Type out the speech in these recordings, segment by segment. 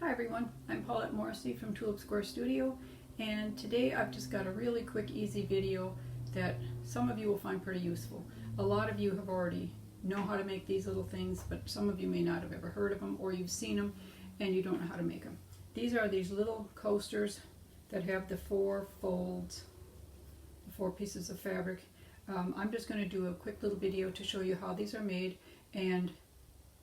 Hi everyone, I'm Paulette from Tulip Square Studio, and today I've just got a really quick, easy video that some of you will find pretty useful. A lot of you have already know how to make these little things, but some of you may not have ever heard of them, or you've seen them and you don't know how to make them. These are these little coasters that have the 4 folds, 4 pieces of fabric. I'm just going to do a quick little video to show you how these are made, and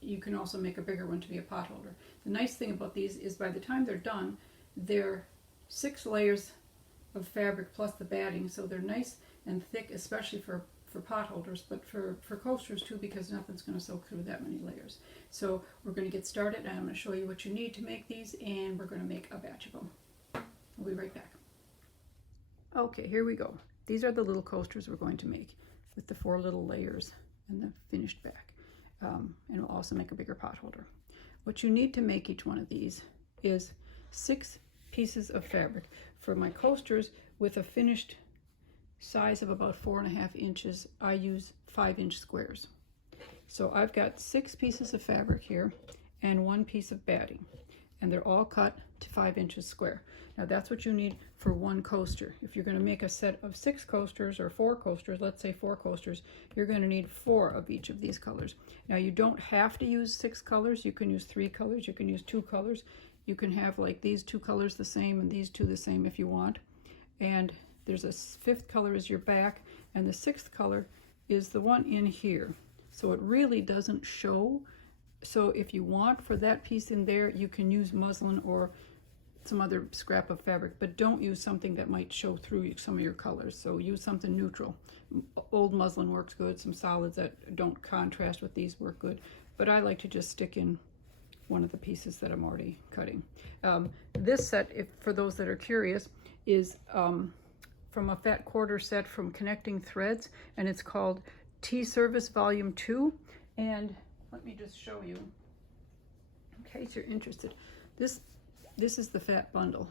you can also make a bigger one to be a pot holder. The nice thing about these is by the time they're done, they're 6 layers of fabric plus the batting, so they're nice and thick, especially for pot holders, but for coasters too, because nothing's going to soak through that many layers. So we're going to get started, and I'm going to show you what you need to make these, and we're going to make a batch of them. We'll be right back. Okay, here we go. These are the little coasters we're going to make with the 4 little layers and the finished back. And we'll also make a bigger pot holder. What you need to make each one of these is 6 pieces of fabric. For my coasters with a finished size of about 4.5 inches, I use 5-inch squares. So I've got 6 pieces of fabric here and 1 piece of batting, and they're all cut to 5 inches square. Now that's what you need for 1 coaster. If you're going to make a set of 6 coasters or 4 coasters, let's say 4 coasters, you're going to need 4 of each of these colors. Now you don't have to use 6 colors. You can use 3 colors. You can use 2 colors. You can have like these 2 colors the same and these 2 the same if you want. And there's a 5th color is your back, and the 6th color is the one in here. So it really doesn't show. So if you want for that piece in there, you can use muslin or some other scrap of fabric, but don't use something that might show through some of your colors. So use something neutral. Old muslin works good. Some solids that don't contrast with these work good, but I like to just stick in one of the pieces that I'm already cutting. This set, for those that are curious, is from a fat quarter set from Connecting Threads, and it's called Tea Service Volume 2. And let me just show you, in case you're interested. This is the fat bundle,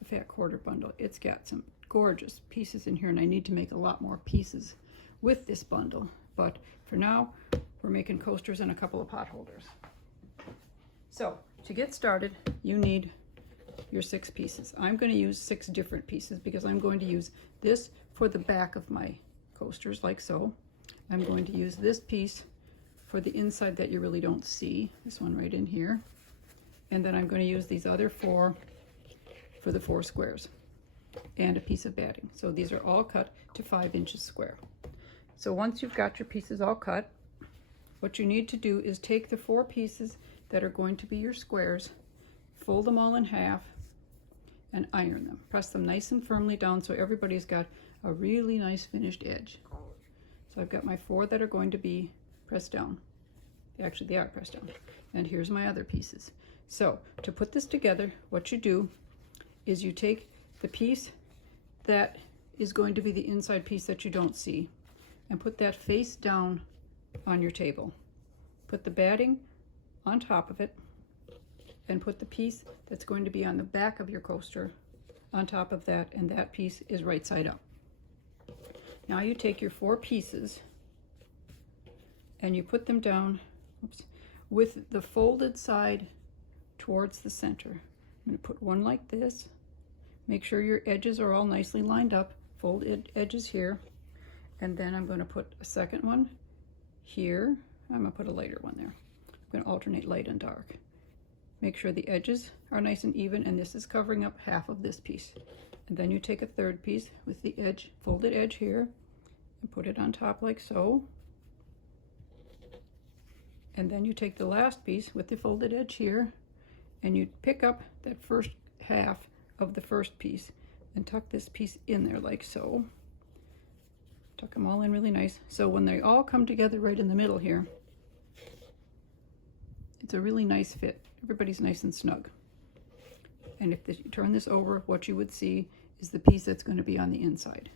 the fat quarter bundle. It's got some gorgeous pieces in here, and I need to make a lot more pieces with this bundle. But for now, we're making coasters and a couple of pot holders. So to get started, you need your 6 pieces. I'm going to use 6 different pieces because I'm going to use this for the back of my coasters, like so. I'm going to use this piece for the inside that you really don't see, this one right in here. And then I'm going to use these other 4 for the 4 squares and a piece of batting. So these are all cut to 5 inches square. So once you've got your pieces all cut, what you need to do is take the 4 pieces that are going to be your squares, fold them all in half, and iron them. Press them nice and firmly down so everybody's got a really nice finished edge. So I've got my 4 that are going to be pressed down. Actually, they are pressed down. And here's my other pieces. So to put this together, what you do is you take the piece that is going to be the inside piece that you don't see and put that face down on your table. Put the batting on top of it, and put the piece that's going to be on the back of your coaster on top of that, and that piece is right side up. Now you take your 4 pieces and you put them down, with the folded side towards the center. I'm going to put one like this. Make sure your edges are all nicely lined up. Fold edges here, and then I'm going to put a second one here. I'm going to put a lighter one there. I'm going to alternate light and dark. Make sure the edges are nice and even, and this is covering up half of this piece. And then you take a 3rd piece with the edge, folded edge here, and put it on top like so. And then you take the last piece with the folded edge here, and you pick up that first half of the first piece and tuck this piece in there like so. Tuck them all in really nice. So when they all come together right in the middle here, it's a really nice fit. Everybody's nice and snug. And if you turn this over, what you would see is the piece that's going to be on the inside.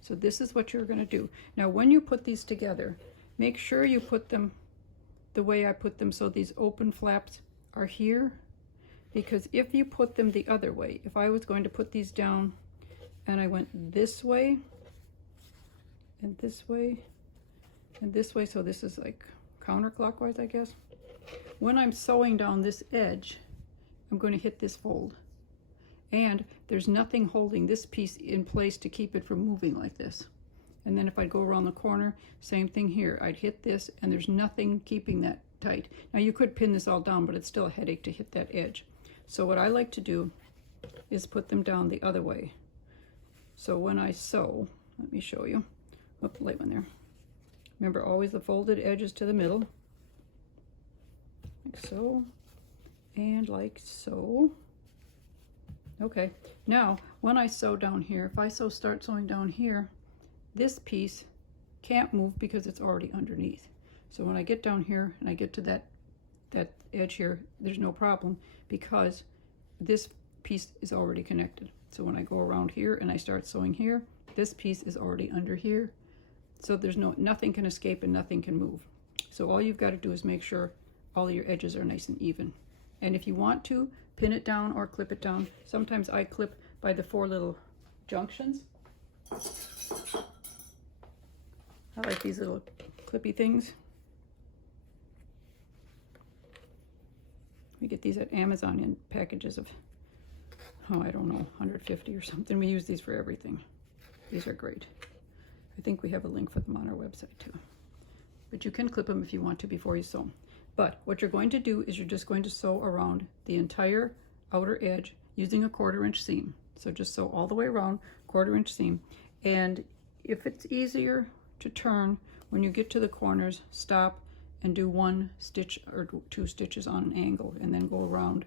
So this is what you're going to do. Now when you put these together, make sure you put them the way I put them, so these open flaps are here, because if you put them the other way, if I was going to put these down and I went this way, and this way, and this way. So this is like counterclockwise, I guess. When I'm sewing down this edge, I'm going to hit this fold. And there's nothing holding this piece in place to keep it from moving like this. And then if I go around the corner, same thing here. I'd hit this, and there's nothing keeping that tight. Now you could pin this all down, but it's still a headache to hit that edge. So what I like to do is put them down the other way. So when I sew, let me show you. Oh, light one there. Remember, always the folded edges to the middle. Like so, and like so. Okay, now when I sew down here, if I start sewing down here, this piece can't move because it's already underneath. So when I get down here and I get to that edge here, there's no problem because this piece is already connected. So when I go around here and I start sewing here, this piece is already under here. So there's nothing can escape and nothing can move. So all you've got to do is make sure all your edges are nice and even. And if you want to, pin it down or clip it down. Sometimes I clip by the 4 little junctions. I like these little clippy things. We get these at Amazon in packages of, oh, I don't know, 150 or something. We use these for everything. These are great. I think we have a link for them on our website too. But you can clip them if you want to before you sew them. But what you're going to do is you're just going to sew around the entire outer edge using a 1/4 inch seam. So just sew all the way around, 1/4 inch seam. And if it's easier to turn, when you get to the corners, stop and do 1 stitch or 2 stitches on an angle, and then go around,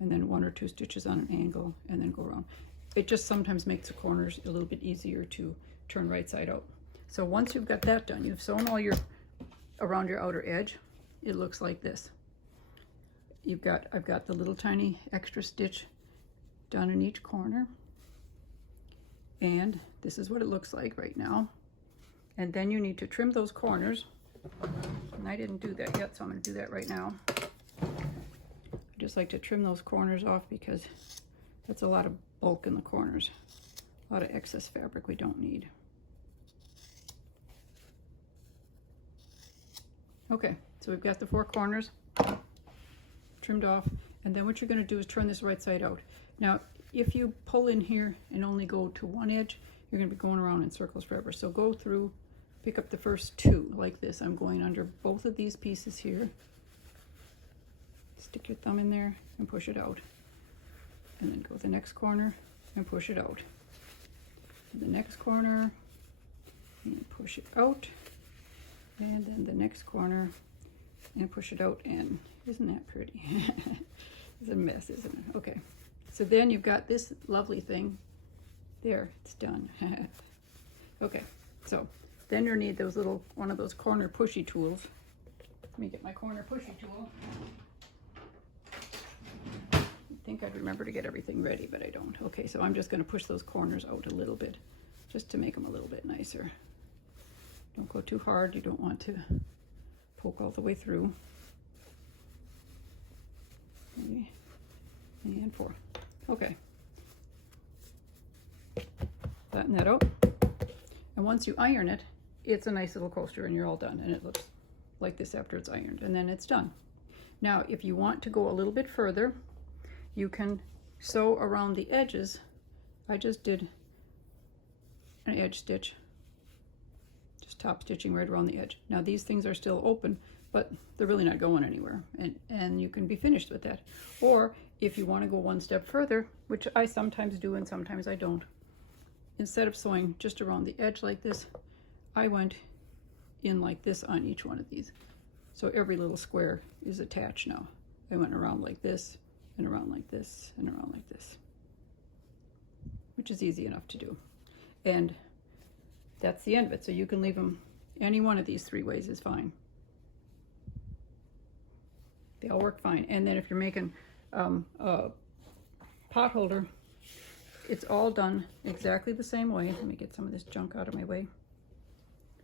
and then 1 or 2 stitches on an angle, and then go around. It just sometimes makes the corners a little bit easier to turn right side out. So once you've got that done, you've sewn all your around your outer edge, it looks like this. I've got the little tiny extra stitch done in each corner, and this is what it looks like right now. And then you need to trim those corners, and I didn't do that yet, so I'm going to do that right now. I just like to trim those corners off because that's a lot of bulk in the corners, a lot of excess fabric we don't need. Okay, so we've got the 4 corners trimmed off, and then what you're going to do is turn this right side out. Now, if you pull in here and only go to one edge, you're going to be going around in circles forever. So go through, pick up the first 2 like this. I'm going under both of these pieces here. Stick your thumb in there and push it out. And then go to the next corner and push it out. And the next corner and push it out. And then the next corner and push it out, and isn't that pretty? It's a mess, isn't it? Okay, so then you've got this lovely thing. There, it's done. Okay, so then you'll need those little, one of those corner pushy tools. Let me get my corner pushy tool. I think I'd remember to get everything ready, but I don't. Okay, so I'm just going to push those corners out a little bit, just to make them a little bit nicer. Don't go too hard, you don't want to poke all the way through. 3 and 4. Okay. Flatten that out. And once you iron it, it's a nice little coaster and you're all done. And it looks like this after it's ironed, and then it's done. Now, if you want to go a little bit further, you can sew around the edges. I just did an edge stitch. Just top stitching right around the edge. Now these things are still open, but they're really not going anywhere, and you can be finished with that. Or if you want to go one step further, which I sometimes do and sometimes I don't, instead of sewing just around the edge like this, I went in like this on each one of these. So every little square is attached now. I went around like this, and around like this, and around like this, which is easy enough to do. And that's the end of it. So you can leave them any one of these 3 ways is fine. They all work fine. And then if you're making a pot holder, it's all done exactly the same way. Let me get some of this junk out of my way.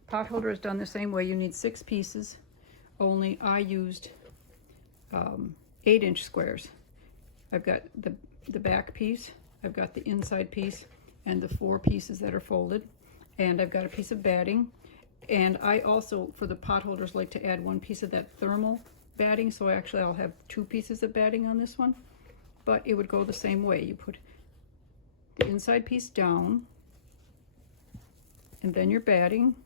Pot holder is done the same way. You need 6 pieces, only I used 8-inch squares. I've got the back piece, I've got the inside piece, and the 4 pieces that are folded. and I've got a piece of batting. And I also, for the pot holders, like to add one piece of that thermal batting, so actually I'll have 2 pieces of batting on this one, but it would go the same way. You put the inside piece down, and then your batting,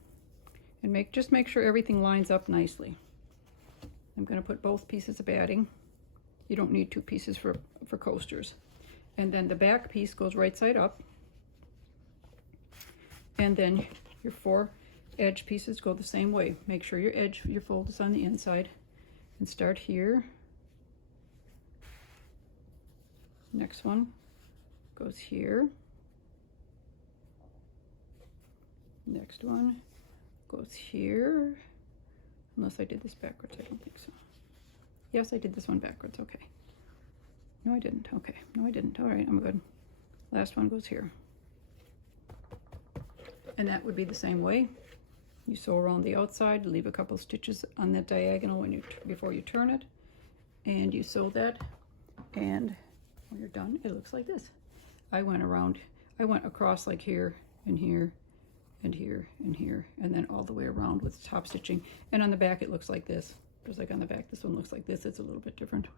and just make sure everything lines up nicely. I'm going to put both pieces of batting. You don't need 2 pieces for coasters. And then the back piece goes right side up, and then your 4 edge pieces go the same way. Make sure your fold is on the inside, and start here. Next one goes here. Next one goes here. Unless I did this backwards, I don't think so. Yes, I did this one backwards, okay. No, I didn't, okay. No, I didn't, all right, I'm good. Last one goes here. And that would be the same way. You sew around the outside, leave a couple stitches on that diagonal before you turn it, and you sew that, and when you're done, it looks like this. I went across like here, and here, and here, and here, and then all the way around with top stitching. And on the back, it looks like this. Just like on the back, this one looks like this. It's a little bit different.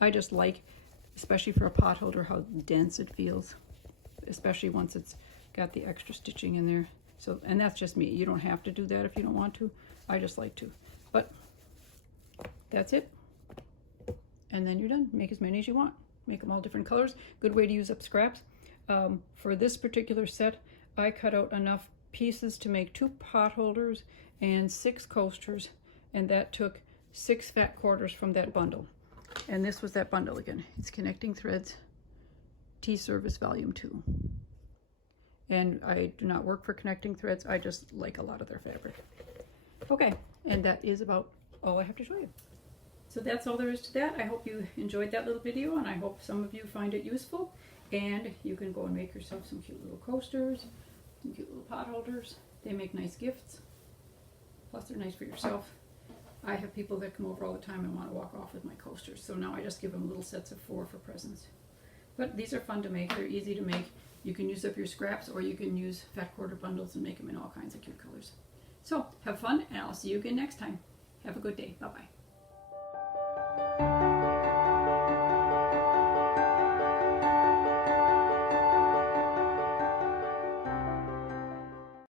I just like, especially for a pot holder, how dense it feels, especially once it's got the extra stitching in there. So, and that's just me. You don't have to do that if you don't want to. I just like to. But that's it. And then you're done. Make as many as you want. Make them all different colors. Good way to use up scraps. For this particular set, I cut out enough pieces to make 2 pot holders and 6 coasters, and that took 6 fat quarters from that bundle. And this was that bundle again. It's Connecting Threads Tea Service Volume 2. And I do not work for Connecting Threads. I just like a lot of their fabric. Okay, and that is about all I have to show you. So that's all there is to that. I hope you enjoyed that little video, and I hope some of you find it useful. And you can go and make yourself some cute little coasters, some cute little pot holders. They make nice gifts. Plus they're nice for yourself. I have people that come over all the time and want to walk off with my coasters. So now I just give them little sets of 4 for presents. But these are fun to make. They're easy to make. You can use up your scraps, or you can use fat quarter bundles and make them in all kinds of cute colors. So have fun, and I'll see you again next time. Have a good day. Bye-bye.